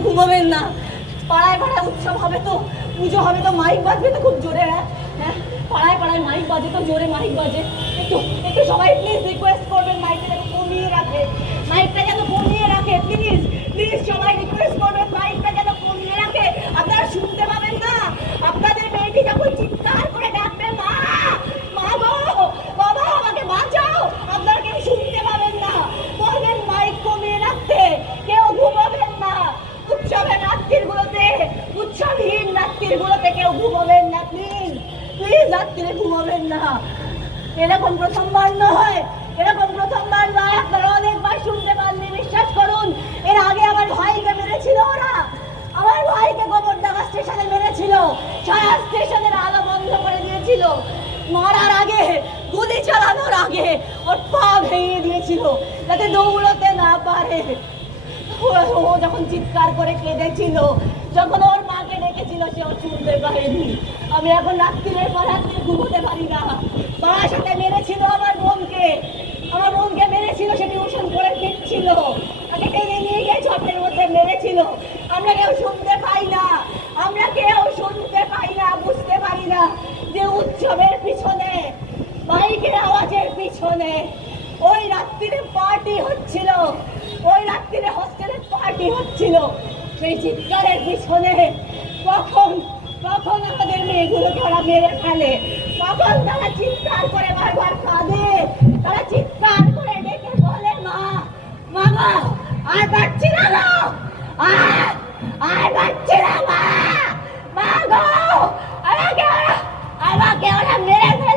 ঘুমাবেন না। পাড়ায় পাড়ায় উৎসব হবে তো, পুজো হবে তো, মাইক বাজবে তো খুব জোরে। হ্যাঁ, পাড়ায় পাড়ায় মাইক বাজে তো, জোরে মাইক বাজে। একটু একটু সবাই প্লিজ রিকোয়েস্ট করবেন মাইকটা যেন কমিয়ে রাখে, মাইকটা যেন কমিয়ে রাখে। প্লিজ প্লিজ সবাই রিকোয়েস্ট করবেন মাইকটা যেন কমিয়ে রাখে। আপনারা শুনতে পাবেন না আপনাদের মেয়েটি যখন চিৎকার করে ডাকবে মা, মা গো, বাবা আমাকে বাঁচাও, আপনারা কেউ শুনতে পাবেন না। বলবেন মাইক কমিয়ে রাখতে, কেউ ঘুমাবেন না। উৎসবের রাত্রিগুলোতে, উৎসবহীন রাত্রিগুলোতে কেউ ঘুমাবেন না। প্লিজ প্লিজ রাত্রিরে ঘুমাবেন না। এরকম প্রথমবার নয়, এরকম প্রথমবার নয়। আপনারা অনেকবার শুনতে পাননি, বিশ্বাস করুন। এর আগে আমার ভাইকে মেরেছিল ওরা, আমার ভাইকে গোবরডাঙ্গা স্টেশনে মেরেছিল, ছায়া স্টেশনের আলো বন্ধ করে দিয়েছিল। মারার আগে, গুলি চালানোর আগে ওর পা ভেঙে দিয়েছিল যাতে দৌড়তে না পারে। ও যখন চিৎকার করে কেঁদেছিল, যখন ওর মাকে ডেকেছিল, সে ও শুনতে পারেনি। আমি এখন রাত্রির পর রাত্রি ঘুমোতে পারি না। মার সাথে মেরেছিল আমার বোনকে, আমার বোনকে মেরেছিল, সে টিউশন করে ফিরছিল, তাকে টেনে নিয়ে গিয়ে ছটের মধ্যে মেরেছিল। আমরা কেউ শুনতে পাই না, আমরা কেউ শুনতে পাই না, বুঝতে পারি না যে উৎসবের পিছনে, মাইকের আওয়াজের পিছনে ওই রাত্রিরে পার্টি হচ্ছিল, ওই রাত্রিরে হোস্টেলে পার্টি হচ্ছিল। সেই চিৎকারের পিছনে কখন কখন আমাদের মেয়েগুলোকে ওরা মেরে ফেলে, কখন তারা চিৎকার করে বারবার কাঁদে, তারা চিৎকার করে ডেকে বলে মা, মা গো, আর পারছি না গো, আর পারছি না মা, মা গো, আমাকে ওরা মেরে